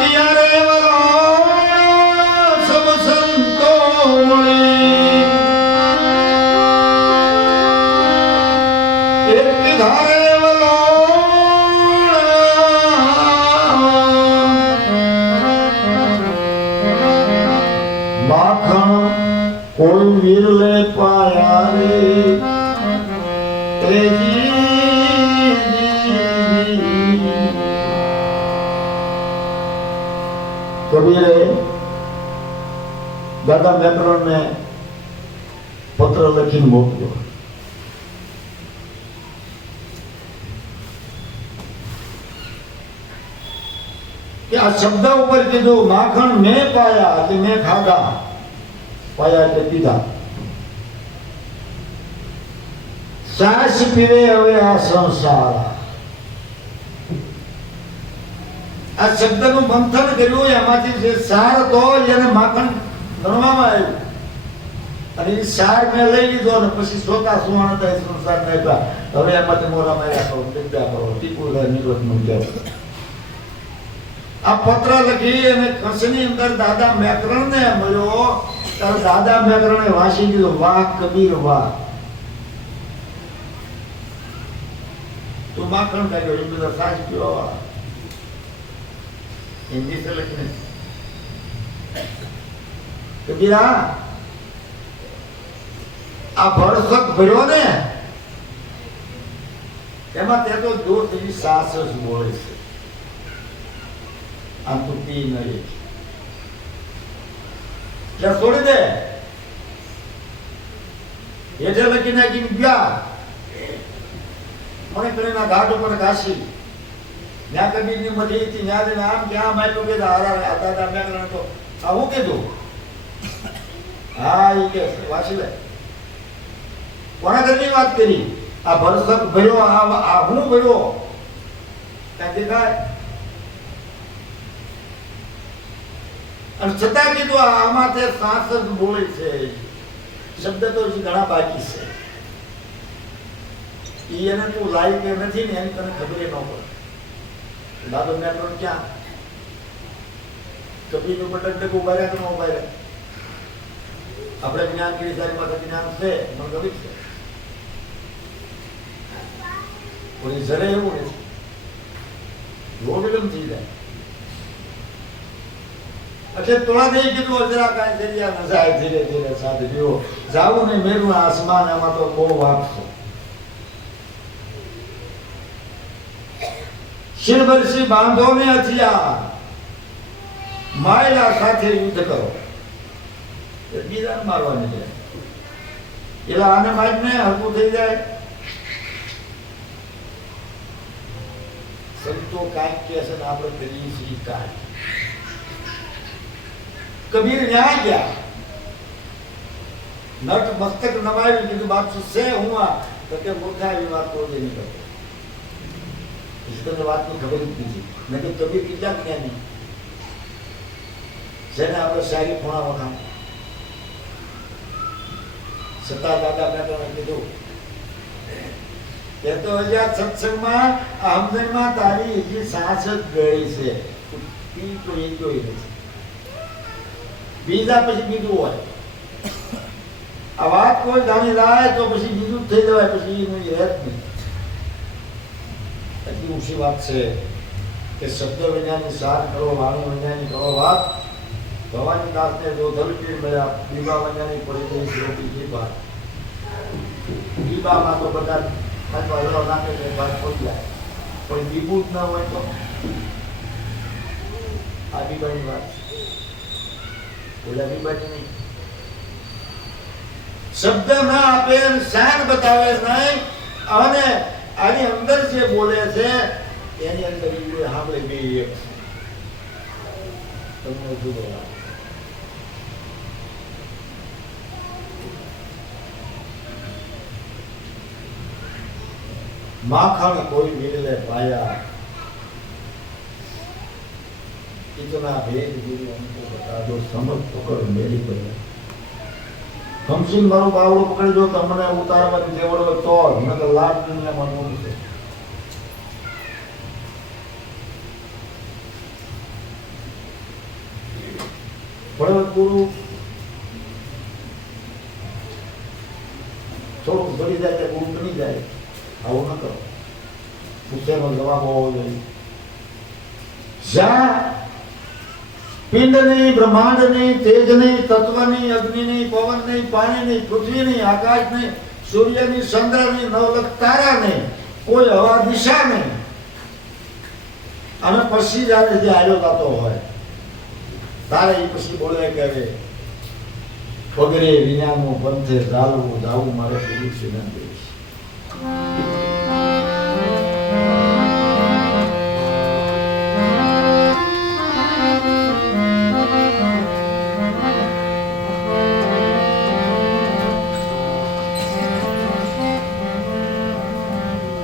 त्यारे वरोण सब संतो मळे एक धारे वरोण माखण कोई वीरले पाया रे कबीरे दादा व्याकरण ने पत्र लखीने मोकल्यो कि आ शब्द ऊपर कीधुं माखण मैं पाया कि मैं खाधा पाया એટલે પીધા सास पीवे हवे आ संसार आ शब्दનું મંથન કર્યું એમાંથી જે સાર તો એને માખણ ગણવામાં આવ્યું અને એ સાર મેં લઈ લીધો અને પછી સોતા સુવાણતા સંસાર નાખ્યા. હવે એમાંથી મોરા માર્યા કરો, દીકરા કરો, ટીપુ નિરોધ નું કહેવાય. આ પત્ર લખી અને કંસની અંદર દાદા મેકરણને મળ્યો. ત્યારે દાદા મેકરણે વાંચી દીધું, વાહ કબીર વાહ, તું માખણ કાઢ્યો એ બધા સાચ પીવા. હિન્દી से લખીને કબીરા આ ભરસક ભર્યો ને એમાં તે તો દોષ એવી સાસ જ બોલે છે. આ તું પી નહીં એટલે છોડી દે. હેઠે લખી નાખી ગયા મને કડીના ઘાટ ઉપર ઘાસી ત્યાં કબીરની મઢી હતી ત્યાં જઈને આમ કે આમ આટલું કે દાદા મેકરણ તો આવું કીધું. હા એ કે વાંચી લે કોના ઘરની વાત કરી. આ ભરસક ભર્યો આ હું ભર્યો ત્યાં દેખાય. અને છતાં કીધું આમાં તે સાસ જ બોલે છે. શબ્દ તો ઘણા બાકી છે. એને તું લાઈ કે નથી ને એમ તને ખબર ન પડે. દાદો મેકરણ ક્યાં કબીરનું બટન ડગ ઉભા રહ્યા કે ન ઉભા રહ્યા. આપણે જ્ઞાન ગિરિધારીમાં તો જ્ઞાન છે પણ ગરીબ છે. કોઈ જરે એવું નથી રોગલમ થઈ જાય. એટલે તોડા દઈ કીધું જરા કાંઈ થઈ ગયા નજાય ધીરે ધીરે સાથે જોયો જાવું ને મેરું આસમાન આમાં તો બહુ વાપસો. શિરબરસી બાંધો ને હથિયાર માયલા સાથે યુદ્ધ કરો. બીજાને મારવાની છે એટલે આને મારીને હલકું થઈ જાય. સંતો કાંઈક કે છે ને આપણે કરીએ છીએ કાંઈ. કબીર ન્યાય ગયા નટ મસ્તક નમાવી કીધું બાપસુ છે હું આ તો કે મૂર્ખા એવી વાત કોઈ નહીં કરતો. તને વાતની ખબર જ નથી. મેં તો કબીર કેટલા જ્ઞાની જેને આપણે શાયરી ફોણા વખાણ છતાં દાદા મેં તમે કીધું કે તો હજી આ સત્સંગમાં આ હમદનમાં તારી હજી સાસ જ ગઈ છે. પી તો એ જોઈ નથી. બીજા પછી બીજું હોય. આ વાત કોઈ જાણી જાય તો પછી બીજું થઈ જવાય. પછી એનું રહે જ નહીં. એટલી ઊંચી વાત છે કે શબ્દ વિજ્ઞાની સાર કરો, વાણી વિજ્ઞાની કરો વાત. ભવાની દાસને જો ધલપી મળ્યા બીબા વિજ્ઞાની પડી ગઈ શ્રોતી જીબા. બીબામાં તો બધા નાખે છે વાત પહોંચી જાય પણ બીબું જ ના હોય તો આ બીબાની વાત ઓલા બીબાની નહીં. શબ્દ ના આપે શાન બતાવે નહીં. અને આની અંદર જે બોલે છે એની અંદર સાંભળે બે એક તમને જુદો માખણ કોઈ મિલે પાયા इतना भेद गुरु हमको बता दो समझ पकड़ मेरी पड़े. કમસિંગ મારું બાવડું પકડી જો તમને ઉતારવાની જેવડ હોય તો નકર લાભ દુનિયામાં નો છે. બળવત ગુરુ થોડુંક ભરી જાય કે ગુરુ બની જાય. આવું ન કરો. પૂછેનો જવાબ હોવો જોઈએ. જ્યાં પિંડ નહીં, બ્રહ્માંડ નહીં, તેજ નહીં, તત્વ નહીં, અગ્નિ નહીં, પવન નહીં, પાણી નહીં, પૃથ્વી નહીં, આકાશ નહીં, સૂર્ય નહીં, ચંદ્ર નહીં, નવલખ તારા નહીં, કોઈ હવા દિશા નહીં. અને પછી જયારે જે આયો થતો હોય તારે એ પછી બોલે કે પગરે વિનાનું પંથે ચાલવું જાવું મારે પૂરું છે નથી.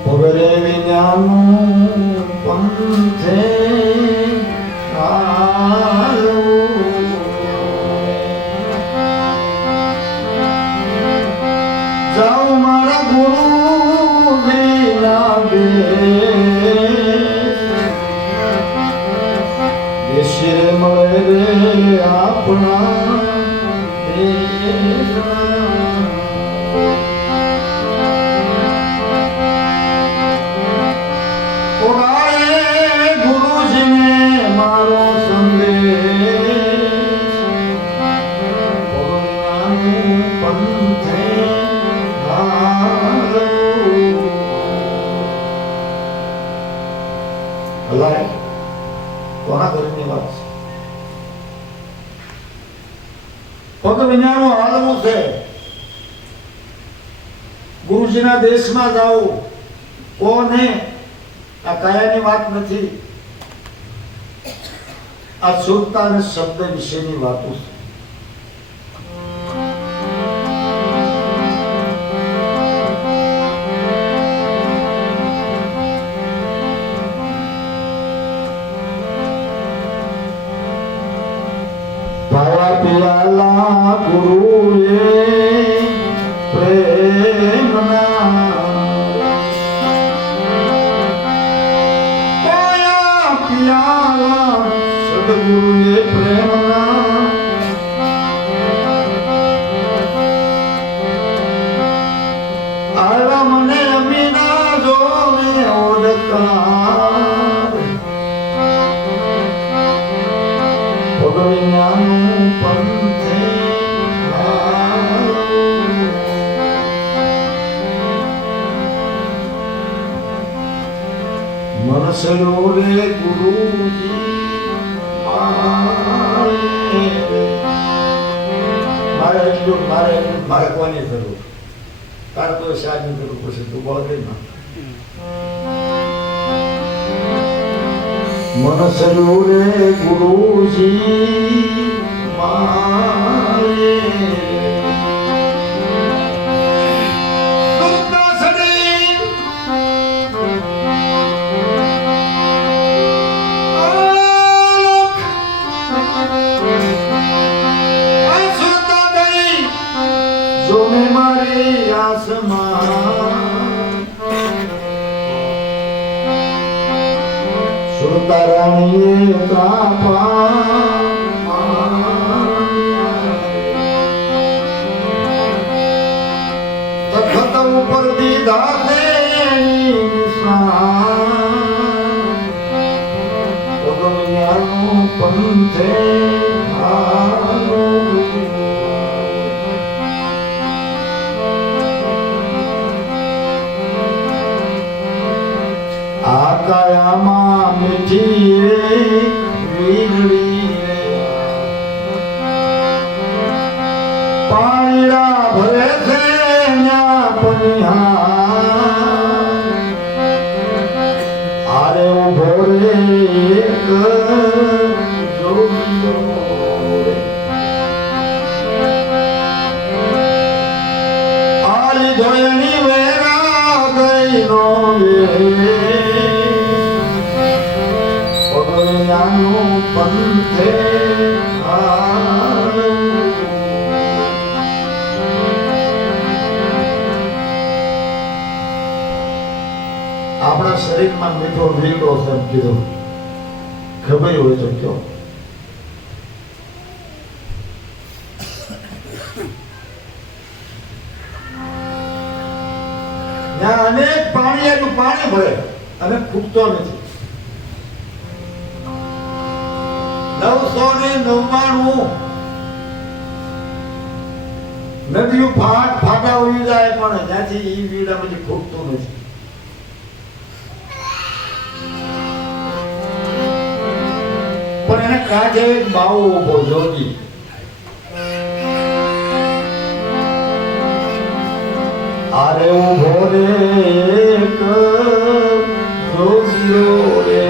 પગરે વિનાનું પંથે જાઉં મારા ગુરુ વિના બે પગ વિનાનું હાલવું છે. ગુરુજીના દેશમાં જાઓ કોને આ કાયાની વાત નથી, આ શુદ્ધતા અને શબ્દ વિશેની વાતો છે. ભાયા પિયાલા ગુરુએ પ્રેમના ભાયા પિયાલા સદગુરુએ પ્રેમના આવા મને અમીના જોને ઓળખાર ભગવિનાનું પંથે મનસરો રે ગુરુજી મારે કોની જરૂર, તારે તો શાદી જરૂર પછી તું બોલ દે ના. મનસરો રે ગુરુજી મારે સુતારાણીએ તખત ઉપર દીધા પંથે આકાયામાં મીઠી વીજળી પાણીડા ભરે છે ન્યા પનિહાર આરે ઉભો રે એક જોગીઓ આલી ધોયણી વેરા ગઈ નો ભગવિનાનું પંથે આપણા શરીરમાં મીઠો વીડો છે એમ કીધું, ખબર હોય તો કયો. અનેક પાણી ભરે અને ફૂટતો નથી. 999 નદીઓ ફાટા ઉડી જાય પણ ત્યાંથી ઈ વીડામાંથી ફૂટતું નથી. પણ એને કાંઠે એક બાવો ઉભો જોગી, આરે ઉભો રે એક જોગીઓ રે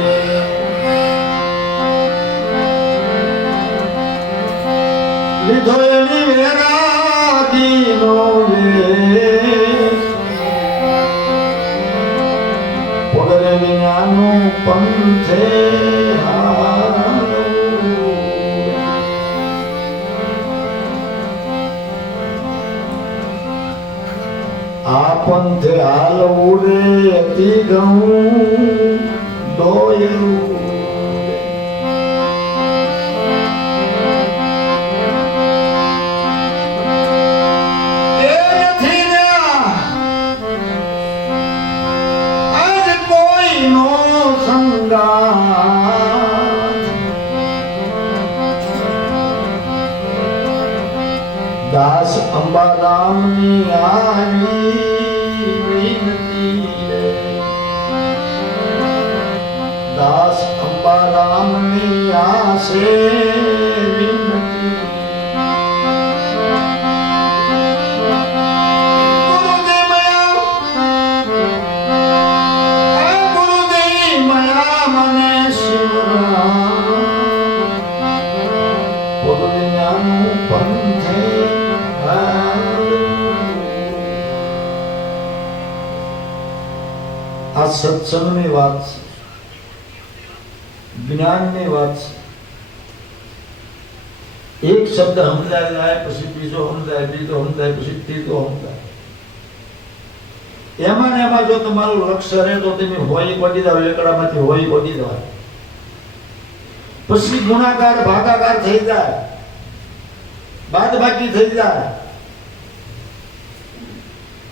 લીધો એની વેરાગીનો વેશ પગરે વિનાનું પંથે આ પંથે હાલવું રે અતિ ઘણું દોયલું દાસ અંબારામની આવી વિનતી રે, દાસ અંબારામની આશે વિનતી પંથે આ સત્સંગની વાત છે, જ્ઞાનની વાત છે. એક શબ્દ સમજાય જાય પછી બીજો સમજાય, બીજો સમજાય પછી ત્રીજો સમજાય. એમાં ને એમાં જો તમારું લક્ષ્ય રહે તો તમે હોય ગોડી દો, એકડામાંથી હોય ગોડી દો. પછી ગુણાકાર ભાગાકાર થઈ જાય, બાદબાકી થઈ જાય.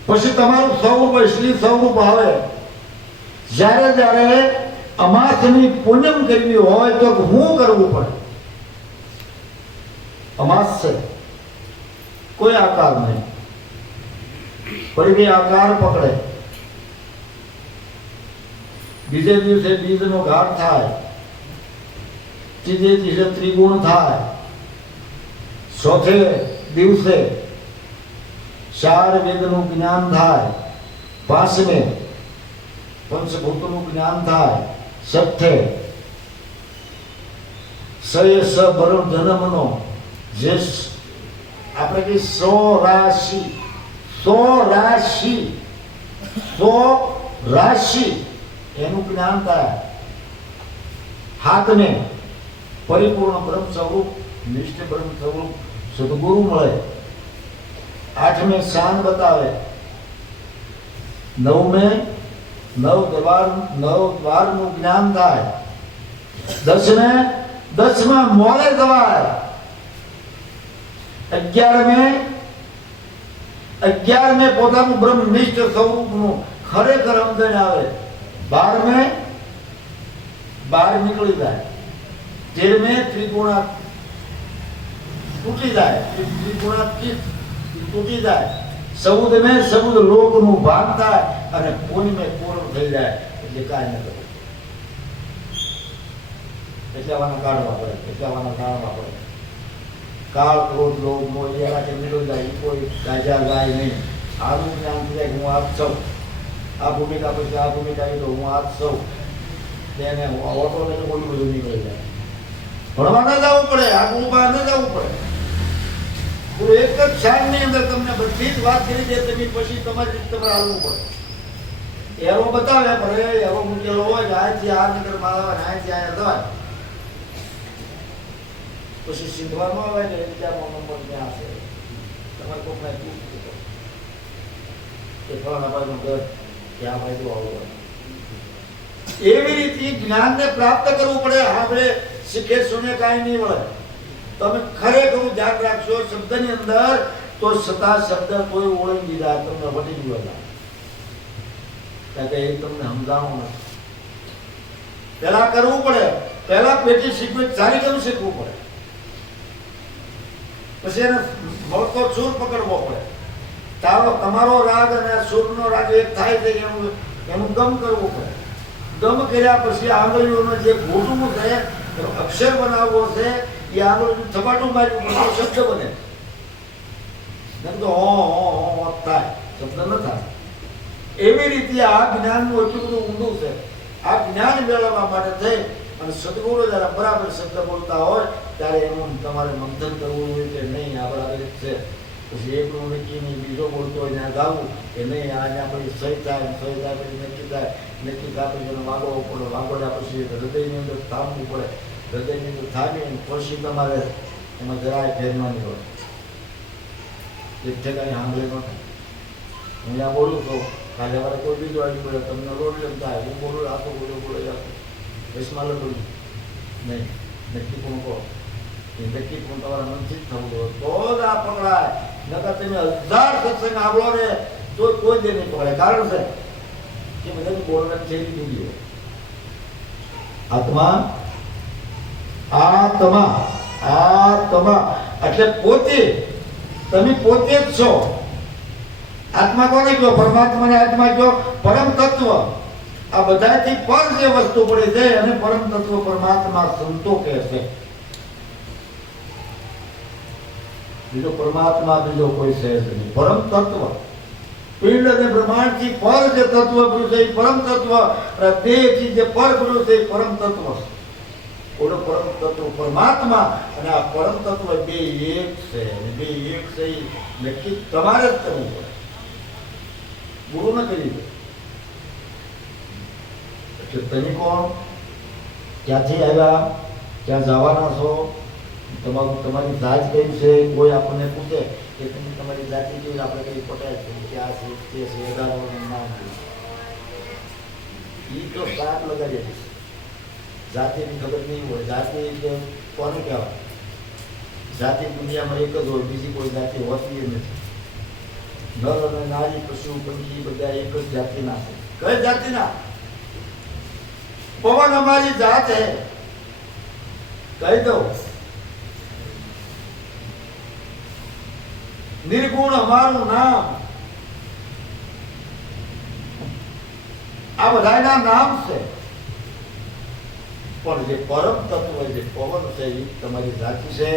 પછી તમારું સ્વરૂપ અસલી સ્વરૂપ આવે. જ્યારે જ્યારે અમાસની પૂનમ કરવી હોય તો શું કરવું પડે? અમાસ છે, કોઈ આકાર નહીં, ફરી આકાર પકડે. બીજે દિવસે બીજનો ઘાટ થાય, ત્રીજે દિવસે ત્રિગુણ થાય, ચોથે દિવસે ચાર વેદનું જ્ઞાન થાય, પાંચમે પંચભૂતનું જ્ઞાન થાય, છઠ્ઠે સય સ બરો જન્મનો જે આપણે કહીએ 100 રાશિ, 100 રાશિ, 100 રાશિ એનું જ્ઞાન થાય. હાથને પરિપૂર્ણ બ્રહ્મ સ્વરૂપ, નિષ્ઠ બ્રહ્મ સ્વરૂપ સદગુરુ મળે. આઠમે શાન બતાવે. નવમે નવ દ્વારનું જ્ઞાન થાય. દસમે 10માં મોરે દવાય. 11મે પોતાનું બ્રહ્મનિષ્ઠ સ્વરૂપનું ખરેખર સમજણ આવે. 12 નીકળી જાય. 13મે ત્રિગુણા તૂટી જાય, ત્રિગુણાતીત તૂટી જાય. 14મે 14 લોકનું ભાન થાય અને 15મે પૂર્ણ થઈ જાય. એટલે કાંઈ ન કરવું, એટલાવાના કાઢવા પડે, એટલાવાના કાઢવા પડે. કાળ ક્રોધ લોભ મોહ એનાથી નીકળી જાય. કોઈ ગાજા ગાય નહીં. આનું જ્ઞાન થાય હું આપ સૌ, આ ભૂમિકા પછી આ ભૂમિકા તો હું આપ સૌ તેને ઓટો લઈને કોઈ બધું નીકળી જાય. ભણવા ન જવું પડે, આગળ બહાર ન જવું પડે. હું એક જ ક્ષણની અંદર તમને બધી જ વાત કરી દે. તમે પછી તમારી રીતે તમારે હાલવું પડે. એરો બતાવે પણ એરો મૂકેલો હોય, આજથી આ નીકળ મારવા, આજથી આ દવાય, પછી સીધવાનું આવે ને ત્યાં નંબર ત્યાં છે. તમારે કોકના એ ફલાણા બાજુનું ઘર ત્યાં ભાઈ તો આવું હોય. એવી રીતે જ્ઞાનને પ્રાપ્ત કરવું પડે. આપણે શીખે સુને કાંઈ નહીં મળે. તમે ખરેખર ધ્યાન રાખશો શબ્દની અંદર તો છતાં શબ્દ કોઈ ઓળખી દીધા તમને વટી ગયો. કારણ કે એ તમને સમજાવવું નથી. પહેલા કરવું પડે. પહેલા પેટી શીખવી સારી કેમ શીખવું પડે. પછી એને મળતો સૂર પકડવો પડે. તમારો રાગ અને સૂરનો રાગ એક થાય છે એનું ગમ કરવું પડે. ગમ કર્યા પછી આંગળીઓનો જે ઘોટું છે અક્ષર બનાવવો છે, એ આંગળીનું થપાટું માર્યું પછી શબ્દ બને. નહીં તો હો થાય, શબ્દ ન થાય. એવી રીતે આ જ્ઞાનનું એટલું બધું ઊંડું છે. આ જ્ઞાન મેળવવા માટે થઈ અને સદગુરુ જયારે બરાબર શબ્દ બોલતા હોય ત્યારે એનું તમારે મંથન કરવું હોય કે નહીં આ બરાબર છે. પછી એકનું નક્કી નહીં, બીજો બોલતો હોય ત્યાં ગાવું કે નહીં આજે આપણી સહી થાય, સહી થાય પછી નક્કી થાય, નક્કી થાય પછી એને વાગવવો પડે, વાગોડ્યા પછી હૃદયની અંદર થામવું પડે. હૃદયની અંદર થામી પછી તમારે એમાં જરાય ફેર ન નીકળે. એક ઠેકાની સાંભળે ન થાય. હું ત્યાં બોલું તો કાલે વારે કોઈ બીજો આવી પડે, તમને રોડ લેમ થાય. હું બોલું આખો બોલે આખો વૈશમાં લડું નહીં. નક્કી પણ કહો, એ નક્કી પણ તમારા મનથી જ થવું જોઈએ તો જ આ પકડાય. નકર તમે 1000 સત્સંગ આંબળો ને તો કોઈ દે નહીં પકડે. કારણ છે કે બધાની બોલને છેડી દીધી. આત્મા આત્મા આત્મા એટલે પોતે, તમે પોતે જ છો. આત્મા કોને કહો? પરમાત્માને આત્મા કહો, પરમ તત્વ. આ બધાથી પર જે વસ્તુ પડી છે અને પરમ તત્વ પરમાત્મા સંતો કહે છે. બીજો પરમાત્મા બીજો કોઈ છે જ નહીં. પરમ તત્વ પિંડ અને બ્રહ્માંડ થી પર જે તત્વ પડ્યું છે એ પરમ તત્વ. દેહ થી જે પર પડ્યું છે એ પરમ તત્વ. ઓલો પરમ તત્વ પરમાત્મા અને આ પરમ તત્વ બે એક છે અને બે એક છે એ નક્કી તમારે જ કરવું પડે, ગુરુ ન કરી દે. એટલે તમે કોણ, ક્યાંથી આવ્યા, ક્યાં જવાના છો, તમારી જાત કઈ છે. કોઈ આપણને પૂછે કે તમે તમારી જાતિ કેવી, આપણે કઈ પટેલ છે, ક્યાં છે, તે છે, 11 નામ એ તો સાત લગાડી દઈશ. જાતિની ખબર નહીં હોય. જાતિ એટલે કોને કહેવાય? જાતિ દુનિયામાં એક જ હોય, બીજી કોઈ જાતિ હોતી નથી. નર અને નારી, પશુ પંખી બધા એક જ જાતિના છે. કઈ જાતિના? પવન અમારી જાત હે, કહી દો. નિર્ગુણ અમારું નામ. આ બધાના નામ છે. પણ જે પરમ તત્વ જે પવન છે એ તમારી જાતિ છે.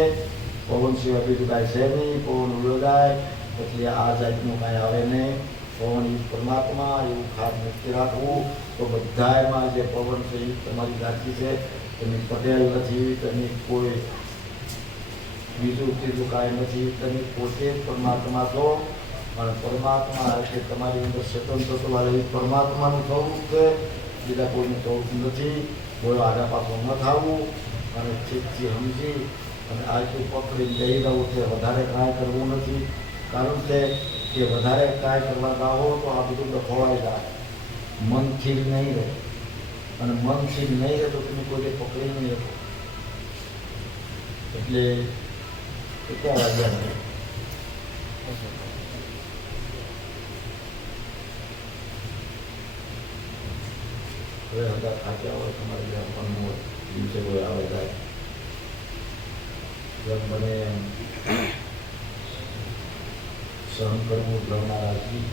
પવન સિવાય બીજું કાંઈ છે નહીં. પવન ઉડો જાય પછી આ જાતનું કાંઈ આવે નહીં. પવન એ પરમાત્મા, એવું ખાસ નક્કી રાખવું. તો બધામાં જે પવન છે એ તમારી જાતિ છે. તમે પટેલ નથી, તમે કોઈ બીજું ત્રીજું કાંઈ નથી. તમે પોતે જ પરમાત્મા છો. અને પરમાત્મા એટલે તમારી અંદર સ્વતંત્ર વાળી પરમાત્માનું થવું છે, બીજા કોઈનું થવું નથી. કોઈ આગા પાછું ન થવું અને ઠીકથી સમજી અને આટલું પકડીને જઈ રહ્યું છે. વધારે કાંઈ કરવું નથી. કારણ કે વધારે કાંઈ કરવા જાઓ તો આ બધું ખોવાઈ જાય, મનથી નહીં રહે. અને મનથી નહીં રહે તો તમે કોઈને પકડી નહીં રહો. એટલે કેટલા વાગ્યા નહીં હવે બધા થાક્યા હોય, તમારે જ્યાં પણ હોય દિવસે કોઈ આવે જાય જેમ બને સહન કરવું, દ્રવના રાખી